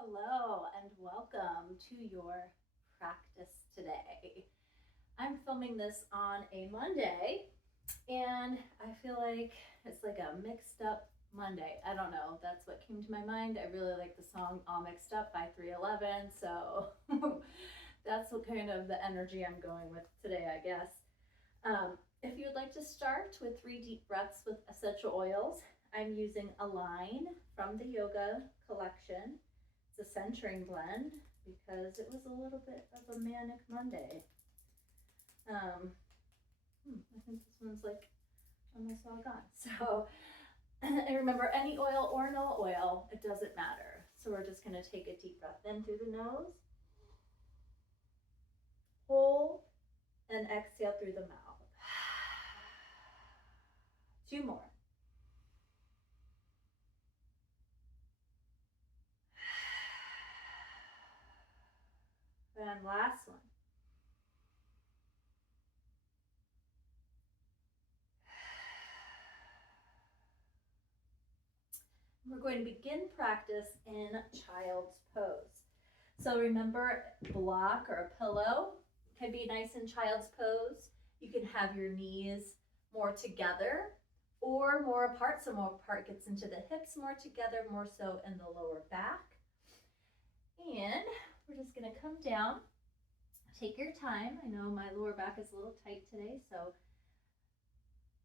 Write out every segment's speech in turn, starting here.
Hello and welcome to your practice today. I'm filming this on a Monday and I feel like it's like a mixed up Monday. I don't know, that's what came to my mind. I really like the song All Mixed Up by 311, so that's what kind of the energy I'm going with today, I guess. If you would like to start with 3 deep breaths with essential oils, I'm using a line from the yoga collection. It's a centering blend because it was a little bit of a manic Monday. I think this one's like almost all gone. So, and remember, any oil or no oil, it doesn't matter. So we're just going to take a deep breath in through the nose, hold, and exhale through the mouth. 2 more. And last one. We're going to begin practice in child's pose. So remember, block or a pillow can be nice in child's pose. You can have your knees more together or more apart. So more apart gets into the hips, more together, more so in the lower back. And we're just going to come down. Take your time. I know my lower back is a little tight today, so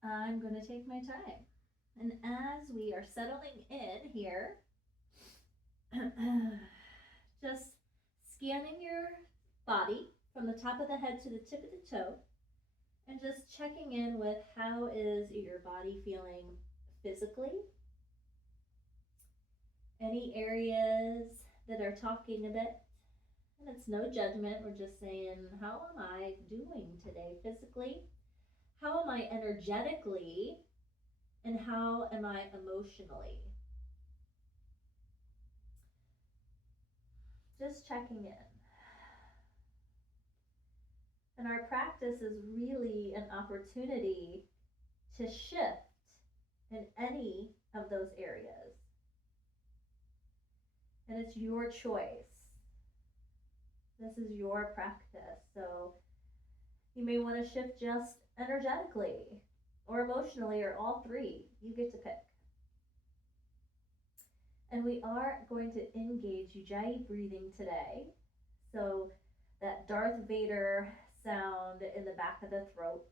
I'm going to take my time. And as we are settling in here, just scanning your body from the top of the head to the tip of the toe, and just checking in with how is your body feeling physically. Any areas that are talking a bit, and it's no judgment, we're just saying, how am I doing today physically? How am I energetically? And how am I emotionally? Just checking in. And our practice is really an opportunity to shift in any of those areas. And it's your choice. This is your practice. So you may want to shift just energetically or emotionally or all 3. You get to pick. And we are going to engage Ujjayi breathing today. So that Darth Vader sound in the back of the throat.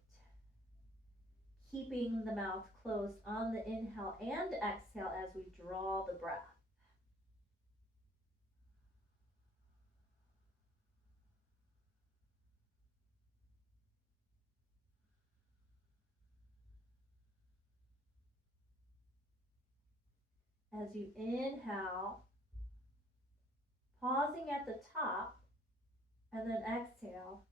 Keeping the mouth closed on the inhale and exhale as we draw the breath. As you inhale, pausing at the top, and then exhale,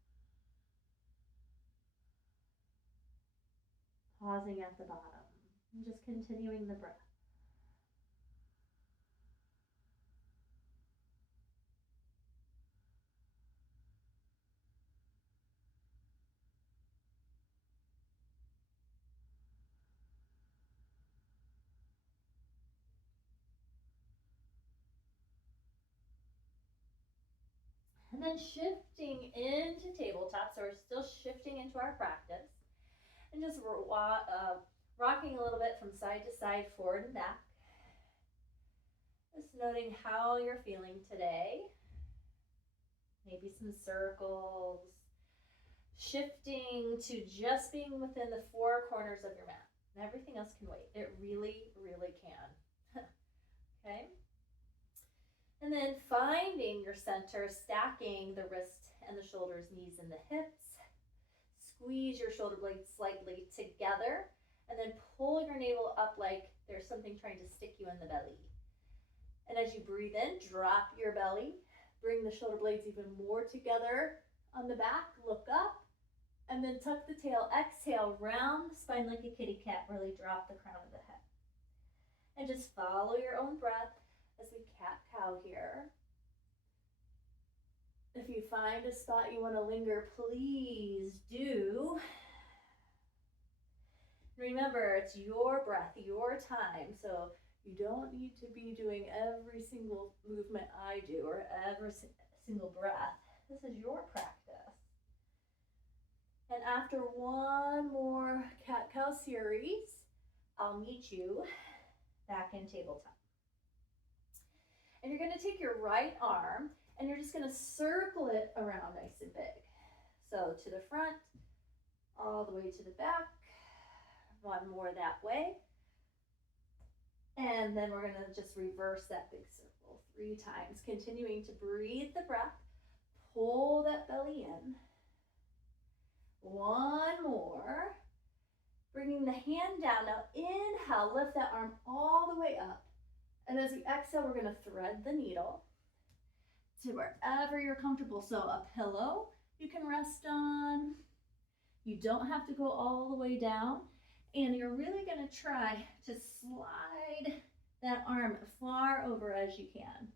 pausing at the bottom, and just continuing the breath. And then shifting into tabletop, so we're still shifting into our practice. And just rocking a little bit from side to side, forward and back. Just noting how you're feeling today. Maybe some circles. Shifting to just being within the 4 corners of your mat. And everything else can wait. It really, really can. Okay? And then finding your center, stacking the wrist and the shoulders, knees and the hips. Squeeze your shoulder blades slightly together, and then pull your navel up like there's something trying to stick you in the belly. And as you breathe in, drop your belly. Bring the shoulder blades even more together on the back. Look up, and then tuck the tail. Exhale, round the spine like a kitty cat. Really drop the crown of the head. And just follow your own breath as we cat-cow here. If you find a spot you want to linger, please do. Remember, it's your breath, your time. So You don't need to be doing every single movement I do or every single breath. This is your practice. And after one more cat-cow series, I'll meet you back in tabletop. And you're going to take your right arm and you're just going to circle it around nice and big. So to the front, all the way to the back, one more that way. And then we're going to just reverse that big circle 3 times, continuing to breathe the breath, pull that belly in. One more, bringing the hand down. Now inhale, lift that arm all the way up. And as we exhale, we're going to thread the needle to wherever you're comfortable. So a pillow you can rest on. You don't have to go all the way down. And you're really going to try to slide that arm far over as you can.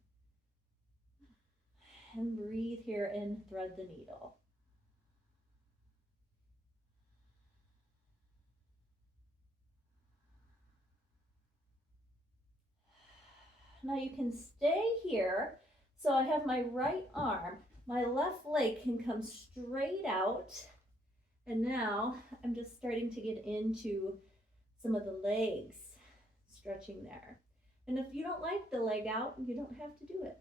And breathe here and thread the needle. Now you can stay here. So I have my right arm, my left leg can come straight out. And now I'm just starting to get into some of the legs, stretching there. And if you don't like the leg out, you don't have to do it.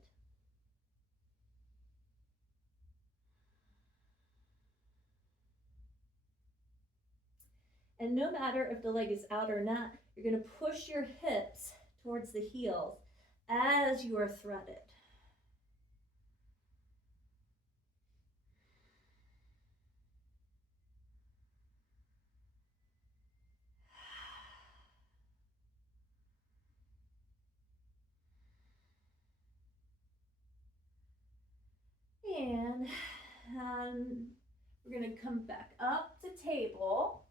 And no matter if the leg is out or not, you're going to push your hips towards the heels as you are threaded. And we're going to come back up to table.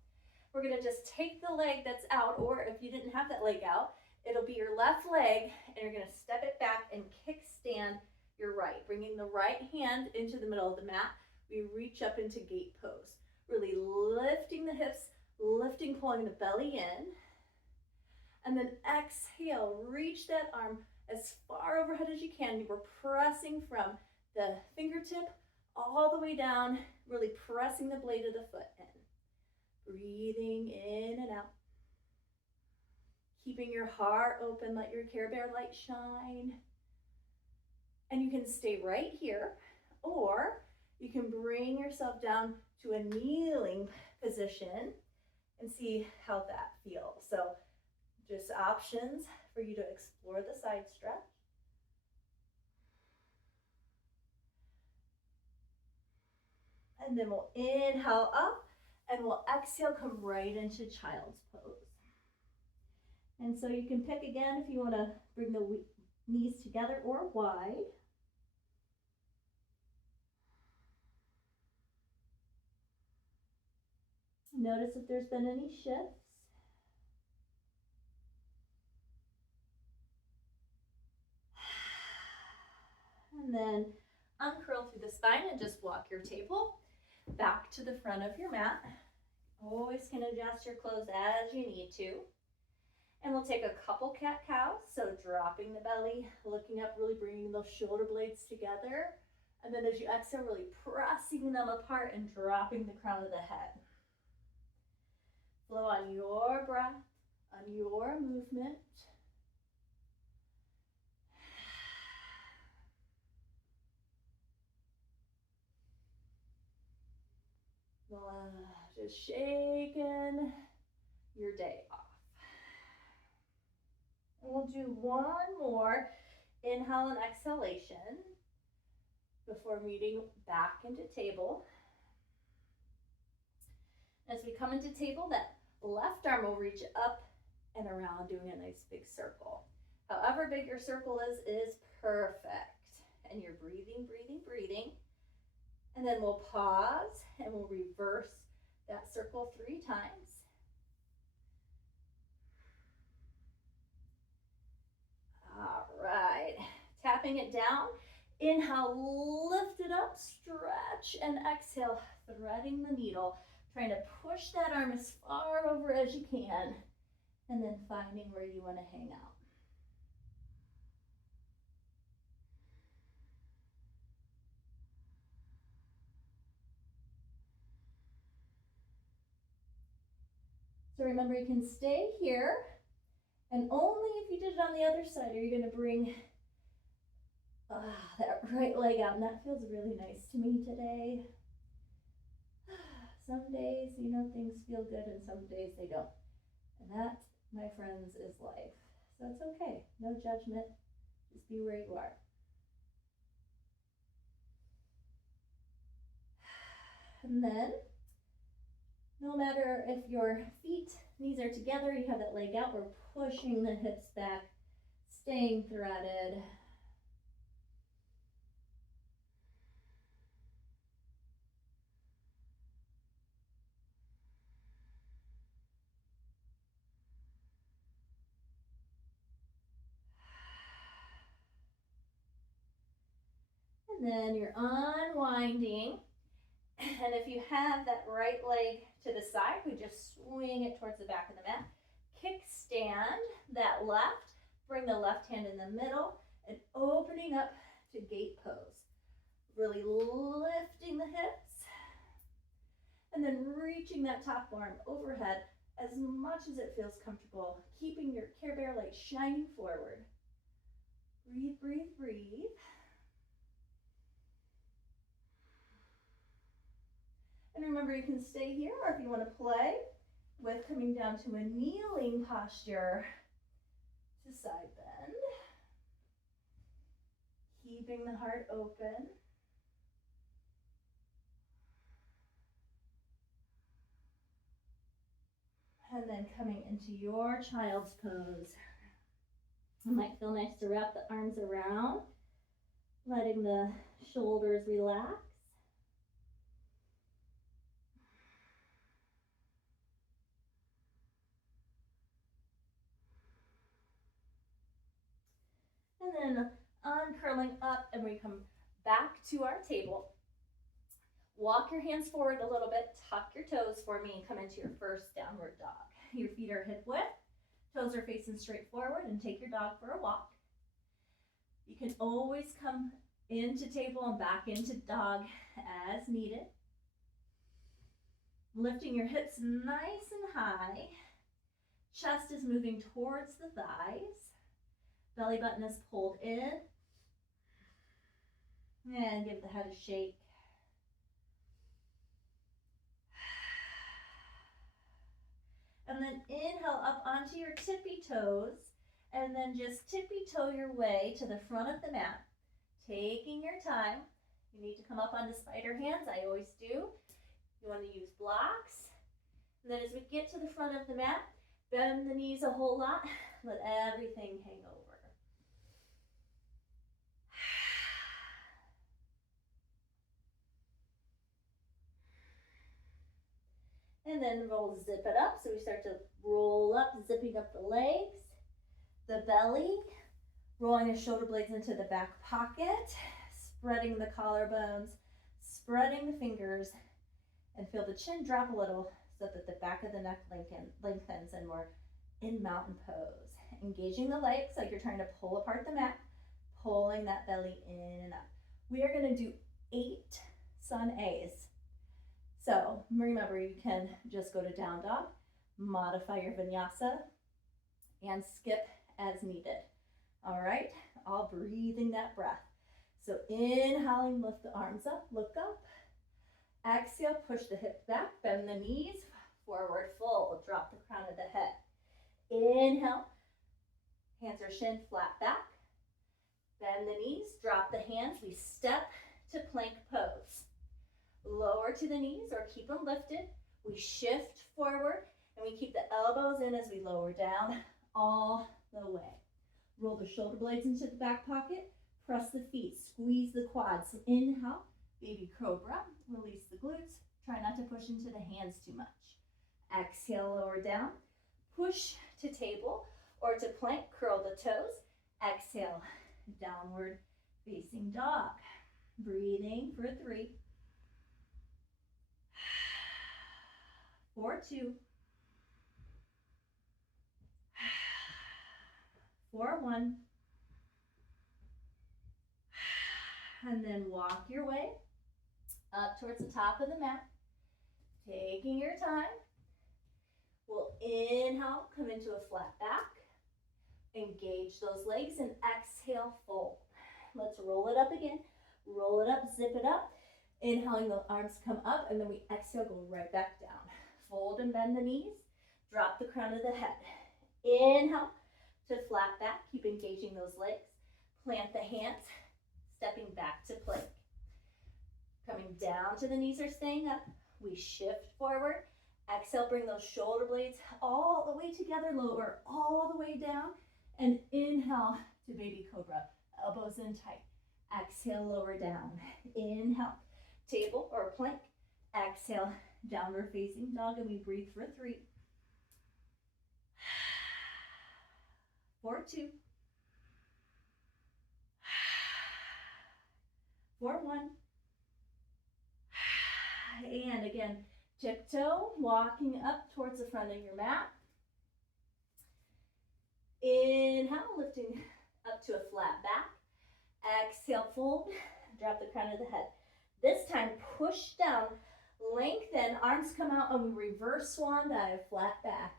We're going to just take the leg that's out, or if you didn't have that leg out, it'll be your left leg, and you're going to step it back and kickstand your right, bringing the right hand into the middle of the mat. We reach up into gate pose, really lifting the hips, lifting, pulling the belly in, and then exhale, reach that arm as far overhead as you can. You were pressing from the fingertip all the way down, really pressing the blade of the foot in. Breathing in and out. Keeping your heart open, let your Care Bear light shine. And you can stay right here, or you can bring yourself down to a kneeling position and see how that feels. So just options for you to explore the side stretch. And then we'll inhale up and we'll exhale, come right into child's pose. And so you can pick again if you want to bring the knees together or wide. Notice if there's been any shifts. And then uncurl through the spine and just walk your table back to the front of your mat. Always can adjust your clothes as you need to. And we'll take a couple cat-cows, so dropping the belly, looking up, really bringing those shoulder blades together. And then as you exhale, really pressing them apart and dropping the crown of the head. Flow on your breath, on your movement. Just shaking your day off. We'll do one more inhale and exhalation before meeting back into table. As we come into table, that left arm will reach up and around, doing a nice big circle. However big your circle is perfect. And you're breathing, breathing, breathing. And then we'll pause and we'll reverse that circle 3 times. All right, tapping it down. Inhale, lift it up, stretch, and exhale, threading the needle, trying to push that arm as far over as you can, and then finding where you want to hang out. So remember, you can stay here, and only if you did it on the other side are you going to bring that right leg out, and that feels really nice to me today. Some days, you know, things feel good, and some days they don't. And that, my friends, is life. So it's okay. No judgment. Just be where you are. And then, no matter if your knees are together, you have that leg out, we're pushing the hips back, staying threaded. And then you're unwinding. And if you have that right leg to the side, we just swing it towards the back of the mat. Kickstand that left. Bring the left hand in the middle and opening up to gate pose. Really lifting the hips. And then reaching that top arm overhead as much as it feels comfortable. Keeping your Care Bear light shining forward. Breathe, breathe, breathe. And remember, you can stay here, or if you want to play with coming down to a kneeling posture to side bend. Keeping the heart open. And then coming into your child's pose. It might feel nice to wrap the arms around, letting the shoulders relax. And then uncurling up, and we come back to our table. Walk your hands forward a little bit, tuck your toes for me, and come into your first downward dog. Your feet are hip width, toes are facing straight forward, and take your dog for a walk. You can always come into table and back into dog as needed. Lifting your hips nice and high. Chest is moving towards the thighs. Belly button is pulled in. And give the head a shake. And then inhale up onto your tippy toes, and then just tippy toe your way to the front of the mat, taking your time. You need to come up onto spider hands, I always do. You want to use blocks. And then as we get to the front of the mat, bend the knees a whole lot, let everything hang over. And then we'll zip it up. So we start to roll up, zipping up the legs, the belly, rolling the shoulder blades into the back pocket, spreading the collarbones, spreading the fingers, and feel the chin drop a little so that the back of the neck lengthens and we're in mountain pose. Engaging the legs like you're trying to pull apart the mat, pulling that belly in and up. We are going to do 8 sun A's. So remember, you can just go to down dog, modify your vinyasa, and skip as needed. All right, all breathing that breath. So inhaling, lift the arms up, look up. Exhale, push the hips back, bend the knees, forward fold, drop the crown of the head. Inhale, hands are shin flat back. Bend the knees, drop the hands, we step to plank pose. Lower to the knees or keep them lifted. We shift forward and we keep the elbows in as we lower down all the way. Roll the shoulder blades into the back pocket. Press the feet, squeeze the quads. Inhale, baby cobra. Release the glutes. Try not to push into the hands too much. Exhale, lower down. Push to table or to plank, curl the toes. Exhale, downward facing dog. Breathing for 3. 4, 2. 4, 1. And then walk your way up towards the top of the mat. Taking your time. We'll inhale, come into a flat back. Engage those legs and exhale, fold. Let's roll it up again. Roll it up, zip it up. Inhaling, the arms come up, and then we exhale, go right back down. Fold and bend the knees. Drop the crown of the head. Inhale to flat back. Keep engaging those legs. Plant the hands, stepping back to plank. Coming down to the knees are staying up. We shift forward. Exhale, bring those shoulder blades all the way together, lower all the way down. And inhale to baby cobra, elbows in tight. Exhale, lower down. Inhale, table or plank. Exhale, downward facing dog, and we breathe for 3, 4, 2, 4, 1. And again, tiptoe, walking up towards the front of your mat. Inhale, lifting up to a flat back. Exhale, fold, drop the crown of the head. This time, push down, lengthen, arms come out, and we reverse swan dive, flat back.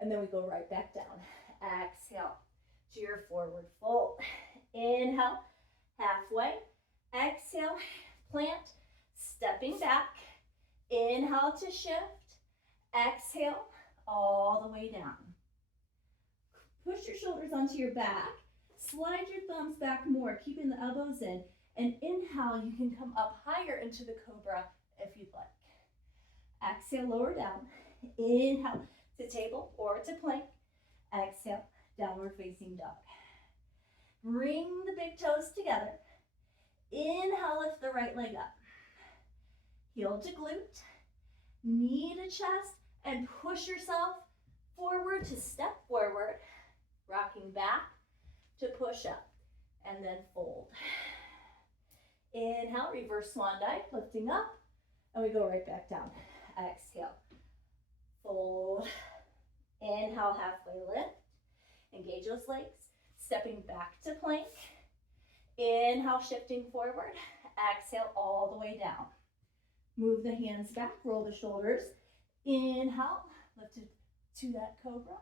And then we go right back down. Exhale to your forward fold. Inhale, halfway. Exhale, plant, stepping back. Inhale to shift. Exhale, all the way down. Push your shoulders onto your back. Slide your thumbs back more, keeping the elbows in. And inhale, you can come up higher into the cobra if you'd like. Exhale, lower down. Inhale to table or to plank. Exhale, downward facing dog. Bring the big toes together. Inhale, lift the right leg up. Heel to glute, knee to chest, and push yourself forward to step forward, rocking back to push up, and then fold. Inhale, reverse swan dive, lifting up, and we go right back down. Exhale, fold. Inhale, halfway lift. Engage those legs, stepping back to plank. Inhale, shifting forward. Exhale, all the way down. Move the hands back, roll the shoulders. Inhale, lift it to that cobra.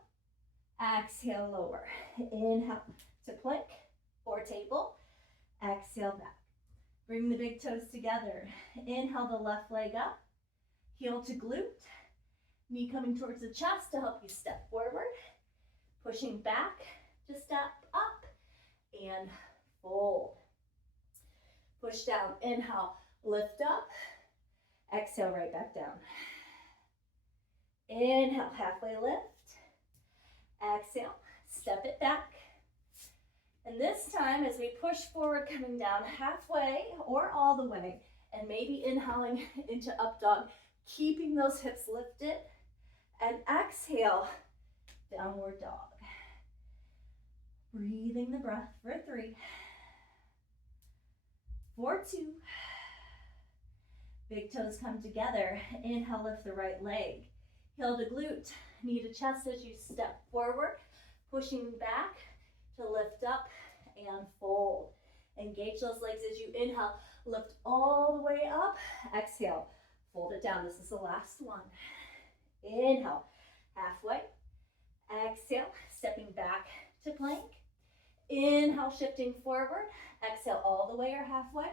Exhale, lower. Inhale to plank or table. Exhale, back. Bring the big toes together. Inhale the left leg up. Heel to glute. Knee coming towards the chest to help you step forward. Pushing back to step up and fold. Push down. Inhale, lift up. Exhale, right back down. Inhale, halfway lift. Exhale, step it back. And this time, as we push forward, coming down halfway or all the way, and maybe inhaling into up dog, keeping those hips lifted, and exhale, downward dog. Breathing the breath for 3, 4, 2. Big toes come together. Inhale, lift the right leg. Heel to glute, knee to chest as you step forward, pushing back to lift up and fold. Engage those legs as you inhale, lift all the way up. Exhale, fold it down. This is the last one. Inhale, halfway. Exhale, stepping back to plank. Inhale, shifting forward. Exhale, all the way or halfway.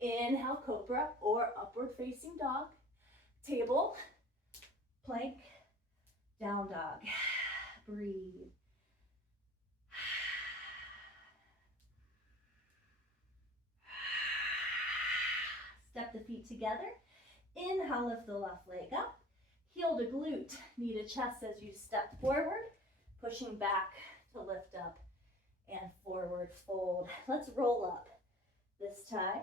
Inhale, cobra or upward facing dog. Table, plank, down dog. Breathe. Step the feet together. Inhale, lift the left leg up. Heel to glute, knee to chest as you step forward. Pushing back to lift up and forward fold. Let's roll up this time.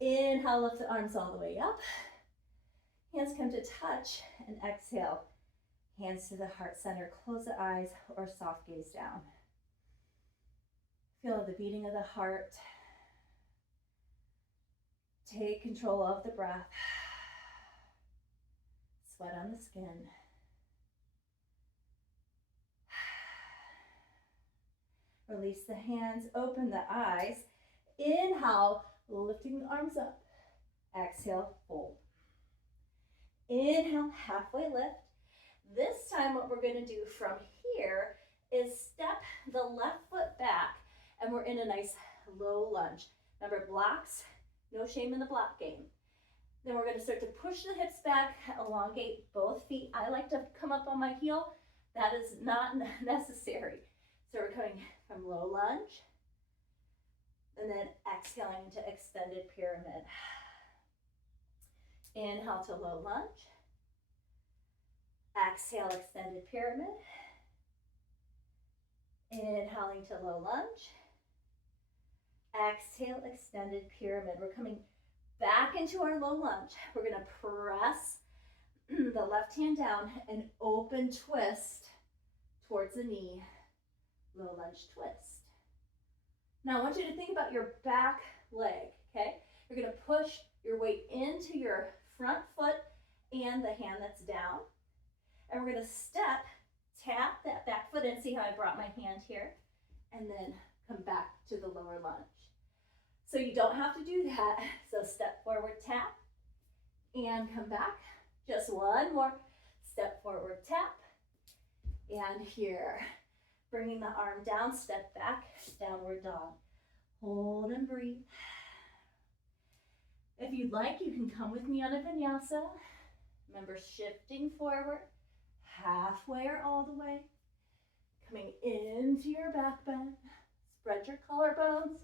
Inhale, lift the arms all the way up. Hands come to touch, and exhale. Hands to the heart center. Close the eyes or soft gaze down. Feel the beating of the heart. Take control of the breath. Sweat on the skin. Release the hands, open the eyes. Inhale, lifting the arms up. Exhale, fold. Inhale, halfway lift. This time what we're going to do from here is step the left foot back, and we're in a nice low lunge. Remember, blocks, no shame in the block game. Then we're going to start to push the hips back, elongate both feet. I like to come up on my heel. That is not necessary. So we're coming from low lunge, and then exhaling into extended pyramid. Inhale to low lunge. Exhale, extended pyramid. Inhaling to low lunge. Exhale, extended pyramid. We're coming back into our low lunge. We're going to press the left hand down and open twist towards the knee. Low lunge twist. Now I want you to think about your back leg, okay? You're going to push your weight into your front foot and the hand that's down. And we're going to step, tap that back foot in. See how I brought my hand here? And then come back to the lower lunge. So you don't have to do that. So step forward, tap, and come back. Just one more. Step forward, tap, and here. Bringing the arm down, step back, downward dog. Hold and breathe. If you'd like, you can come with me on a vinyasa. Remember, shifting forward, halfway or all the way. Coming into your back bend. Spread your collarbones.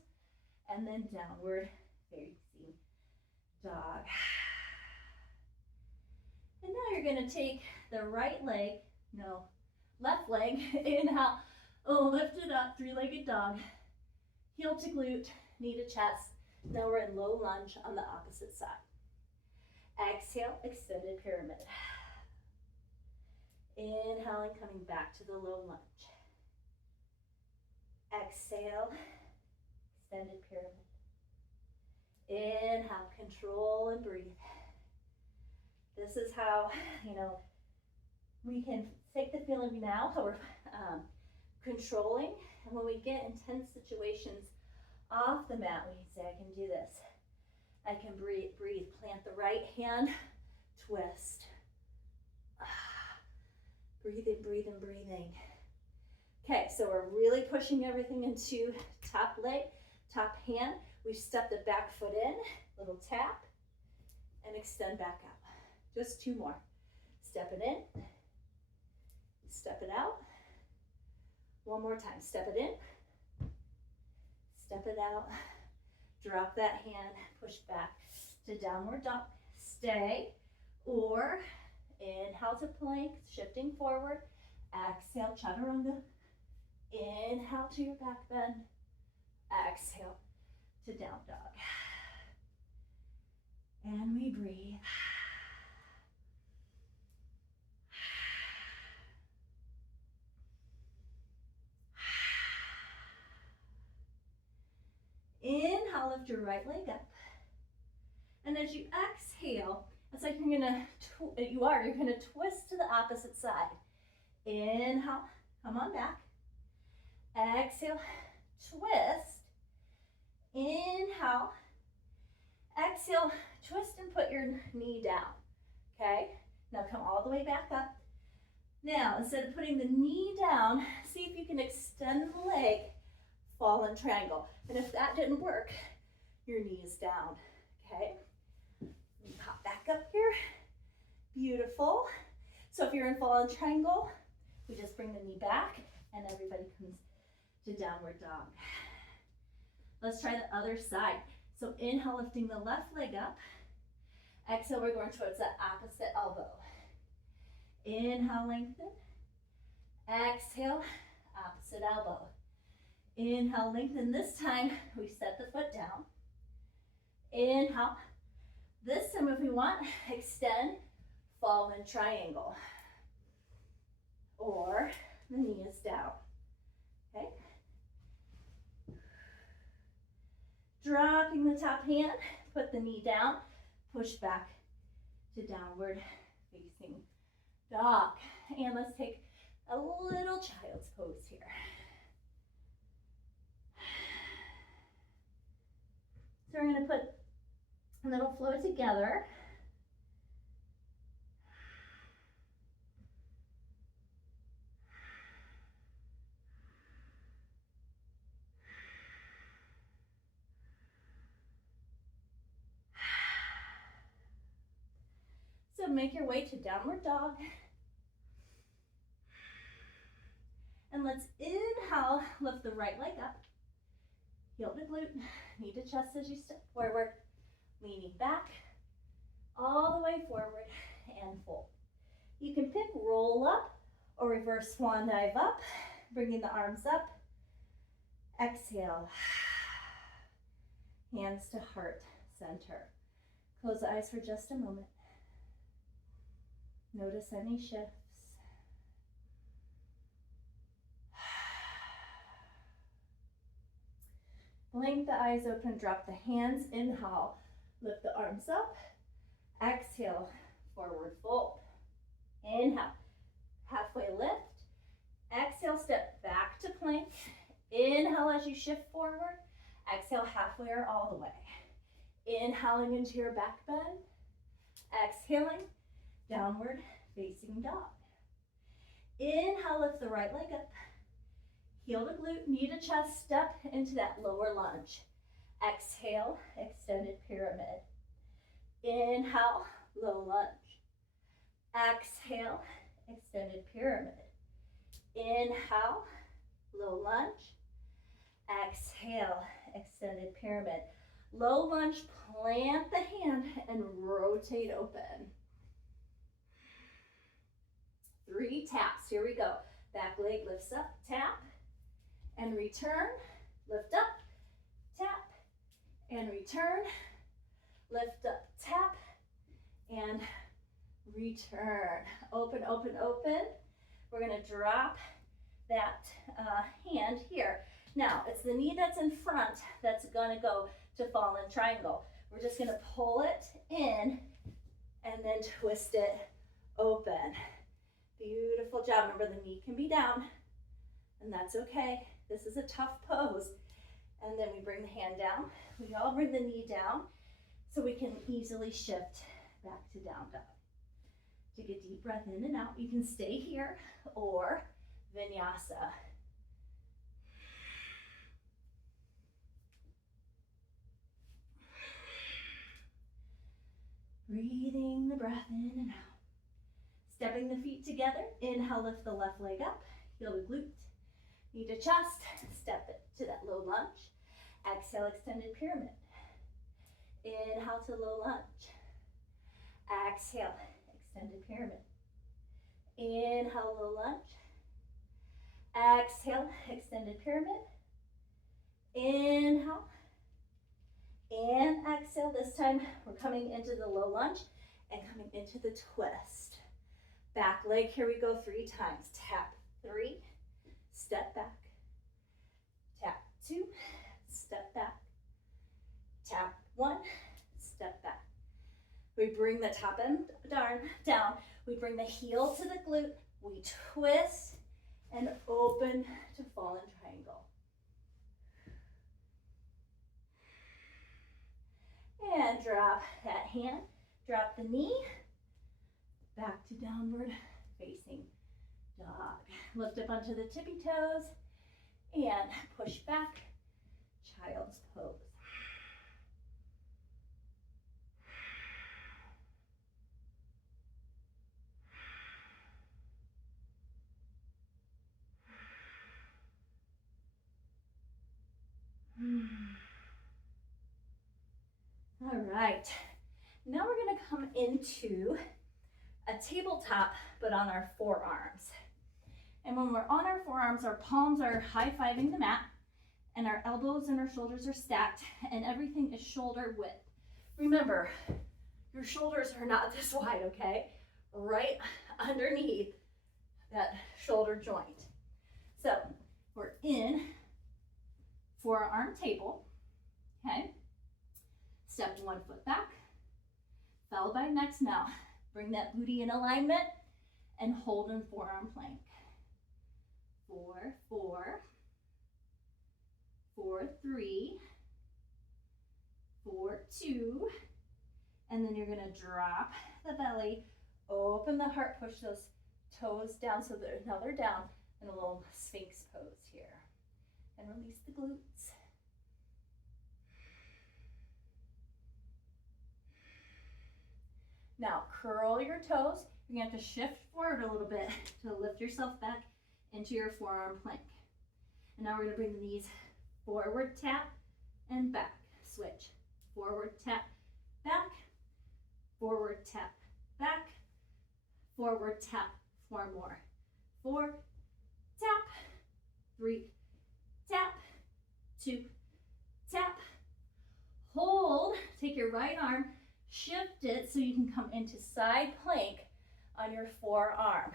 And then downward facing dog. And now you're going to take the left leg, inhale, lift it up, three-legged dog, heel to glute, knee to chest. Now we're in low lunge on the opposite side. Exhale, extended pyramid. Inhaling, coming back to the low lunge. Exhale, extended pyramid. Inhale, control and breathe. This is how, we can take the feeling now, how we're controlling. And when we get intense situations off the mat, we can say, I can do this. I can breathe. Plant the right hand, twist. Breathing, breathing, breathing. Okay, so we're really pushing everything into top leg, top hand. We step the back foot in, little tap, and extend back out. Just two more. Step it in, step it out. One more time. Step it in, step it out. Drop that hand, push back to downward dog. Stay, or inhale to plank, shifting forward. Exhale, chaturanga. Inhale to your back bend. Exhale to down dog. And we breathe. Inhale, lift your right leg up. And as you exhale, it's like you're gonna twist to the opposite side. Inhale, come on back. Exhale, twist. Inhale, exhale, twist and put your knee down. Okay, now come all the way back up. Now, instead of putting the knee down, see if you can extend the leg, fall in triangle. And if that didn't work, your knee is down. Okay, pop back up here. Beautiful. So if you're in fall in triangle, we just bring the knee back and everybody comes to downward dog. Let's try the other side. So inhale, lifting the left leg up. Exhale, we're going towards that opposite elbow. Inhale, lengthen. Exhale, opposite elbow. Inhale, lengthen. This time, we set the foot down. Inhale. This time, if we want, extend, fall in triangle. Or the knee is down. Okay? Dropping the top hand, put the knee down, push back to downward facing dog. And let's take a little child's pose here. So we're going to put a little flow together. good. Make your way to downward dog. And let's inhale, lift the right leg up. Heel to glute, knee to chest as you step forward, leaning back, all the way forward and fold. You can pick roll up or reverse swan dive up, bringing the arms up. Exhale, hands to heart center. Close the eyes for just a moment. Notice any shifts. Blink the eyes open, drop the hands, inhale, lift the arms up. Exhale, forward fold. Inhale, halfway lift. Exhale, step back to plank. Inhale as you shift forward. Exhale, halfway or all the way. Inhaling into your back bend. Exhaling, downward facing dog. Inhale, lift the right leg up. Heel to glute, knee to chest, step into that lower lunge. Exhale, extended pyramid. Inhale, low lunge. Exhale, extended pyramid. Inhale, low lunge. Exhale, extended pyramid. Low lunge, plant the hand and rotate open. 3 taps, here we go. Back leg lifts up, tap, and return. Lift up, tap, and return. Lift up, tap, and return. Open, open, open. We're gonna drop that hand here. Now, it's the knee that's in front that's gonna go to fallen triangle. We're just gonna pull it in and then twist it open. Beautiful job. Remember, the knee can be down, and that's okay. This is a tough pose. And then we bring the hand down. We all bring the knee down so we can easily shift back to down dog. Take a deep breath in and out. You can stay here or Vinyasa. Breathing the breath in and out. Stepping the feet together. Inhale, lift the left leg up. Heel to glute. Knee to chest. Step it to that low lunge. Exhale, extended pyramid. Inhale to low lunge. Exhale, extended pyramid. Inhale, low lunge. Exhale, extended pyramid. Inhale. And exhale. This time we're coming into the low lunge and coming into the twist. Back leg, here we go 3 times. Tap 3, step back. Tap 2, step back. Tap 1, step back. We bring the top end down. We bring the heel to the glute. We twist and open to fallen triangle. And drop that hand, drop the knee, back to downward facing dog. Lift up onto the tippy toes and push back, child's pose. All right, now we're gonna come into a tabletop, but on our forearms. And when we're on our forearms, our palms are high-fiving the mat, and our elbows and our shoulders are stacked, and everything is shoulder width. Remember, your shoulders are not this wide, okay? Right underneath that shoulder joint. So we're in forearm table, okay? Step 1 foot back, followed by next. Now, bring that booty in alignment and hold in forearm plank. 4, 4, 4, 3, 4, 2, and then you're gonna drop the belly, open the heart, push those toes down so that now they're down in a little sphinx pose here. And release the glutes. Now, curl your toes. You're going to have to shift forward a little bit to lift yourself back into your forearm plank. And now we're going to bring the knees forward, tap, and back. Switch. Forward, tap, back. Forward, tap, back. Forward, tap. 4 more. 4, tap. 3, tap. 2, tap. Hold. Take your right arm, shift it so you can come into side plank on your forearm.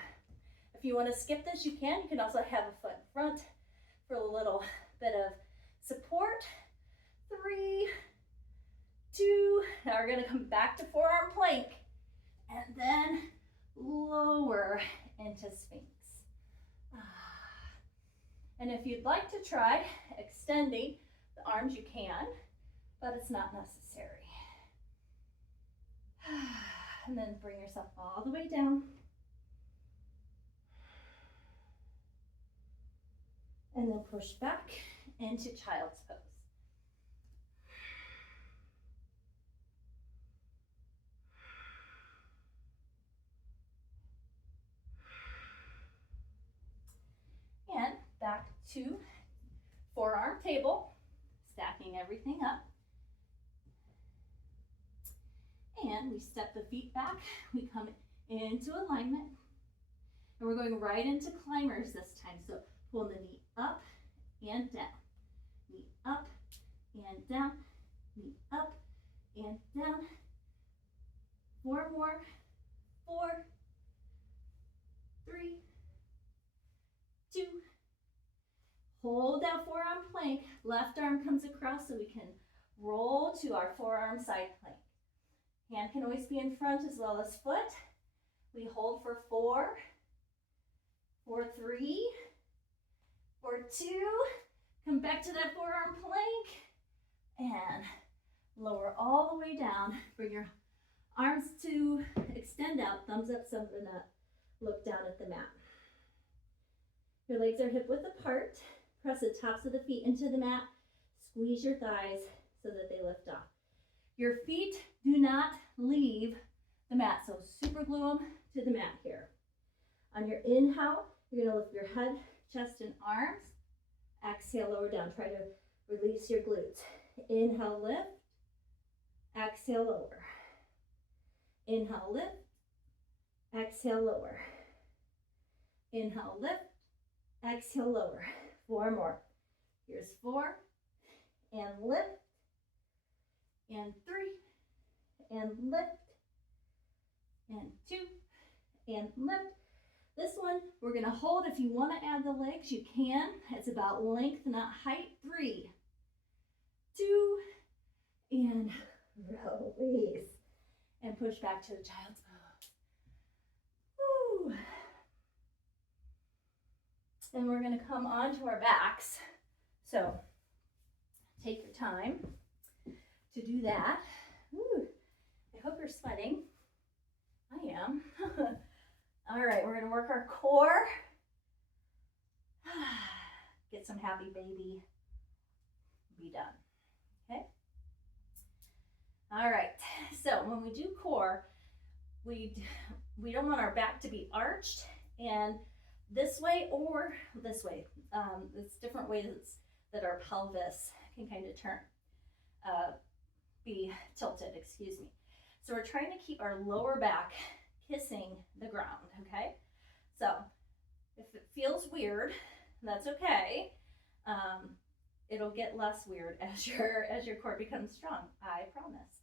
If you want to skip this, you can. You can also have a foot in front for a little bit of support. 3, 2. Now we're going to come back to forearm plank and then lower into Sphinx. And if you'd like to try extending the arms, you can, but it's not necessary. And then bring yourself all the way down. And then push back into child's pose. And back to forearm table, stacking everything up. And we step the feet back, we come into alignment, and we're going right into climbers this time. So pull the knee up and down, knee up and down, knee up and down. 4 more, 4, 3, 2. Hold that forearm plank, left arm comes across so we can roll to our forearm side plank. Hand can always be in front as well as foot. We hold for 4, 4, 3, 4, 2. Come back to that forearm plank and lower all the way down. Bring your arms to extend out, thumbs up, thumbs up. Look down at the mat. Your legs are hip width apart. Press the tops of the feet into the mat. Squeeze your thighs so that they lift off. Your feet do not leave the mat, so super glue them to the mat here. On your inhale, you're going to lift your head, chest, and arms. Exhale, lower down. Try to release your glutes. Inhale, lift. Exhale, lower. Inhale, lift. Exhale, lower. Inhale, lift. Exhale, lower. 4 more. Here's 4. And lift. And 3. And lift. And 2. And lift. This one, we're going to hold. If you want to add the legs, you can. It's about length, not height. 3, 2, and release. And push back to the child's pose. Woo. And we're going to come onto our backs. So take your time to do that. Woo. I hope you're sweating. I am. All right, we're going to work our core. Get some happy baby. Be done. Okay? All right, so when we do core, we don't want our back to be arched and this way or this way. It's different ways that our pelvis can kind of turn, be tilted, excuse me. So we're trying to keep our lower back kissing the ground, okay? So if it feels weird, that's okay. It'll get less weird as your core becomes strong, I promise.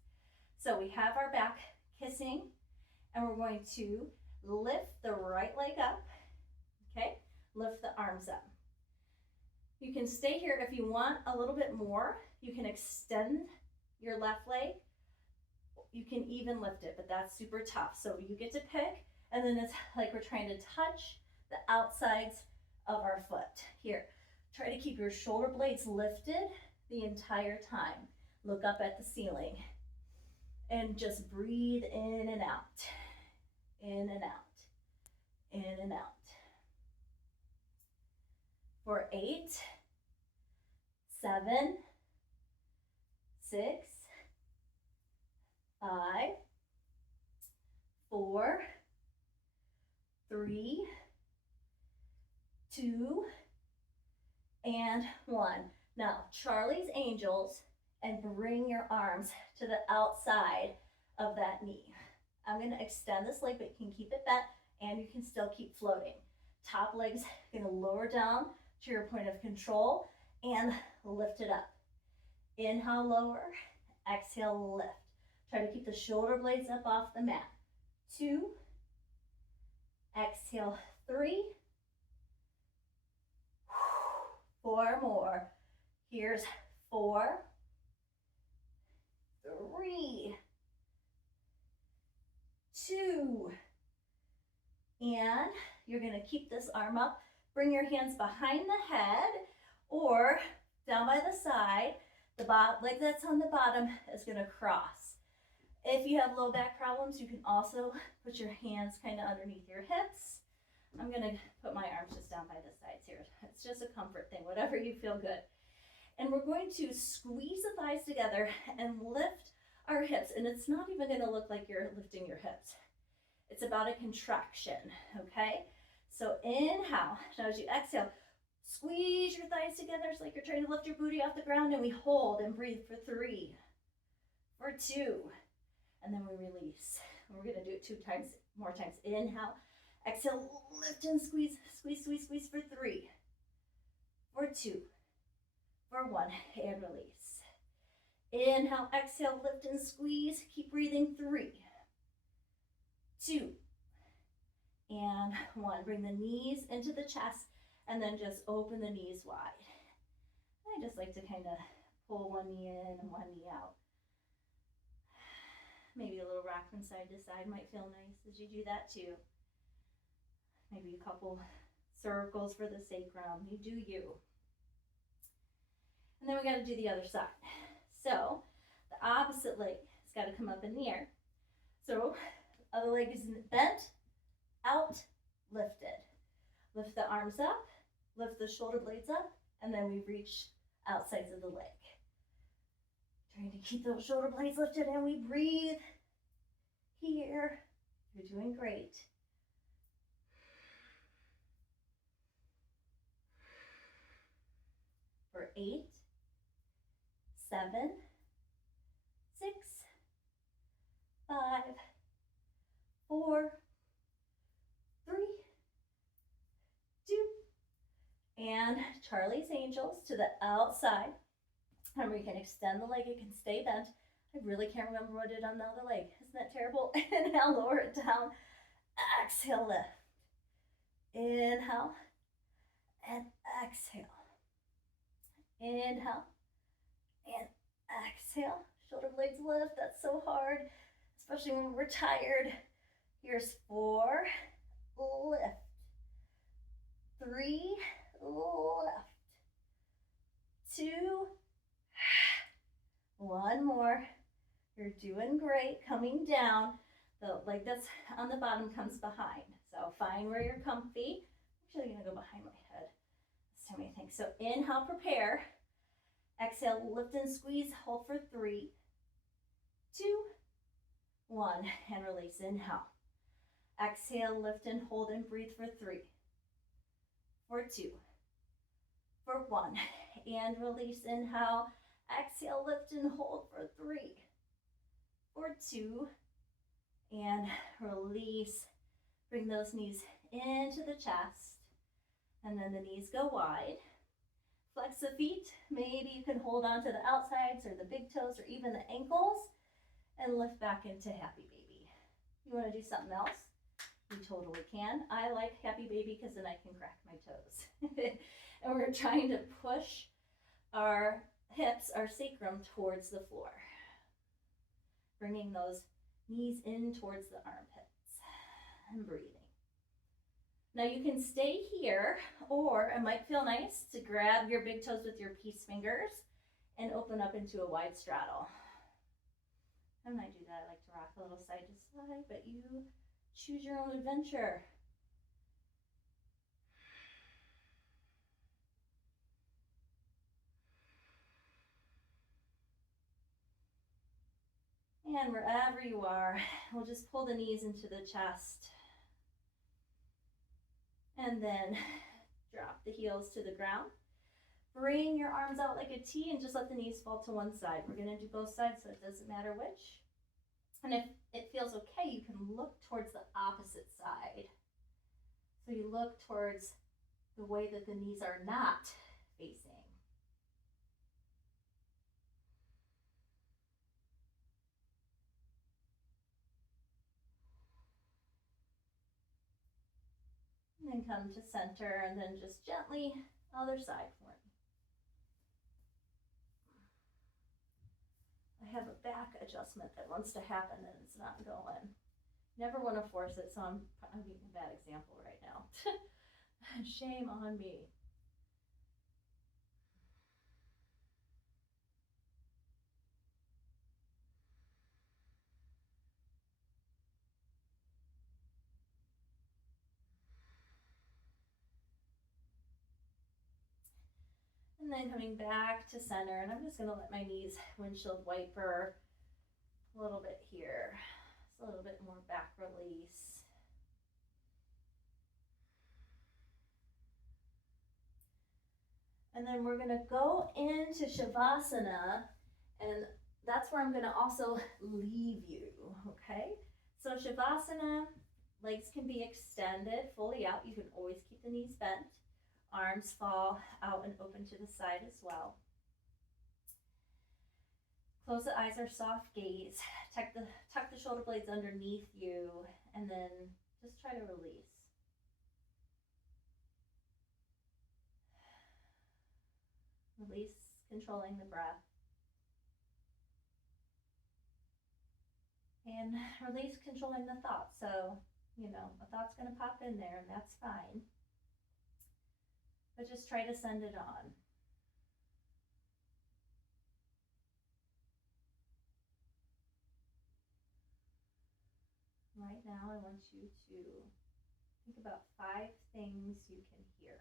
So we have our back kissing, and we're going to lift the right leg up, okay? Lift the arms up. You can stay here if you want a little bit more. You can extend your left leg. You can even lift it, but that's super tough. So you get to pick, and then it's like we're trying to touch the outsides of our foot. Here, try to keep your shoulder blades lifted the entire time. Look up at the ceiling and just breathe in and out, in and out, in and out. For 8, 7, 6, 5, 4, 3, 2, and 1. Now, Charlie's Angels, and bring your arms to the outside of that knee. I'm gonna extend this leg, but you can keep it bent, and you can still keep floating. Top leg's gonna lower down to your point of control, and lift it up. Inhale, lower, exhale, lift. Try to keep the shoulder blades up off the mat. 2, exhale, 3, 4 more. Here's 4, 3, 2, and you're gonna keep this arm up. Bring your hands behind the head or down by the side. The leg that's on the bottom is gonna cross. If you have low back problems, you can also put your hands kind of underneath your hips. I'm gonna put my arms just down by the sides here. It's just a comfort thing, whatever you feel good. And we're going to squeeze the thighs together and lift our hips. And it's not even gonna look like you're lifting your hips. It's about a contraction, okay? So inhale, now as you exhale, squeeze your thighs together. It's like you're trying to lift your booty off the ground, and we hold and breathe for 3, for 2, and then we release. And we're gonna do it 2 times, more times. Inhale, exhale, lift and squeeze, squeeze, squeeze, squeeze for 3, for 2, for 1, and release. Inhale, exhale, lift and squeeze. Keep breathing. 3, 2, and 1. Bring the knees into the chest and then just open the knees wide. I just like to kind of pull one knee in and one knee out. Maybe a little rock from side to side might feel nice as you do that too. Maybe a couple circles for the sacrum. You do you. And then we got to do the other side. So the opposite leg has got to come up in the air. So other leg is bent, out, lifted. Lift the arms up, lift the shoulder blades up, and then we reach outsides of the leg. Trying to keep those shoulder blades lifted, and we breathe here. You're doing great. For 8, 7, 6, 5, 4, 3, 2, and Charlie's Angels to the outside. Remember, you can extend the leg, it can stay bent. I really can't remember what I did on the other leg. Isn't that terrible? Inhale, lower it down. Exhale, lift. Inhale and exhale. Inhale and exhale. Shoulder blades lift. That's so hard, especially when we're tired. Here's 4, lift. 3, left. 2, 1 more. You're doing great. Coming down. The leg that's on the bottom comes behind. So find where you're comfy. I'm actually going to go behind my head this time, I think. So inhale, prepare. Exhale, lift and squeeze. Hold for 3, 2, 1, and release. Inhale. Exhale, lift and hold and breathe for 3, for 2, for 1, and release. Inhale. Exhale, lift and hold for 3, for 2, and release. Bring those knees into the chest, and then the knees go wide. Flex the feet. Maybe you can hold on to the outsides or the big toes or even the ankles, and lift back into happy baby. You want to do something else? You totally can. I like happy baby because then I can crack my toes. And we're trying to push our hips, our sacrum, towards the floor. Bringing those knees in towards the armpits and breathing. Now you can stay here, or it might feel nice to grab your big toes with your peace fingers and open up into a wide straddle. When I do that, I like to rock a little side to side, but you choose your own adventure. And wherever you are, we'll just pull the knees into the chest. And then drop the heels to the ground. Bring your arms out like a T and just let the knees fall to one side. We're going to do both sides, so it doesn't matter which. And if it feels okay, you can look towards the opposite side. So you look towards the way that the knees are not facing. And then come to center, and then just gently other side for me. I have a back adjustment that wants to happen and it's not going. Never want to force it, so I'm being a bad example right now. Shame on me. And then coming back to center, and I'm just going to let my knees windshield wiper a little bit here. Just a little bit more back release. And then we're going to go into Shavasana, and that's where I'm going to also leave you, okay? So Shavasana, legs can be extended fully out. You can always keep the knees bent. Arms fall out and open to the side as well. Close the eyes or soft gaze. Tuck the shoulder blades underneath you, and then just try to release. Release, controlling the breath. And release, controlling the thoughts. So, a thought's going to pop in there, and that's fine. But just try to send it on. Right now, I want you to think about 5 things you can hear.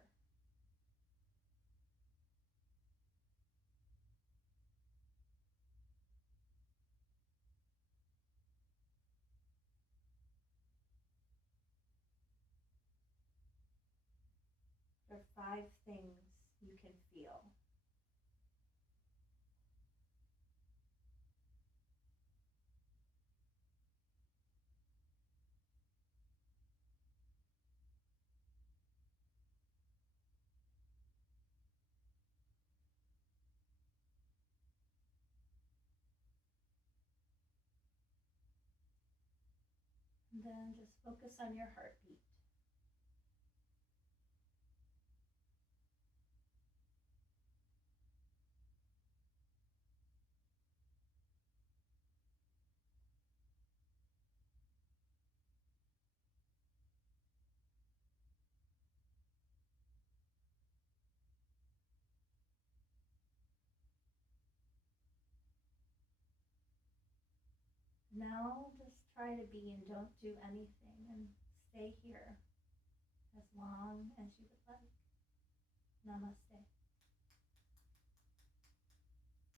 There are 5 things you can feel. And then just focus on your heartbeat. Now just try to be and don't do anything and stay here as long as you would like. Namaste.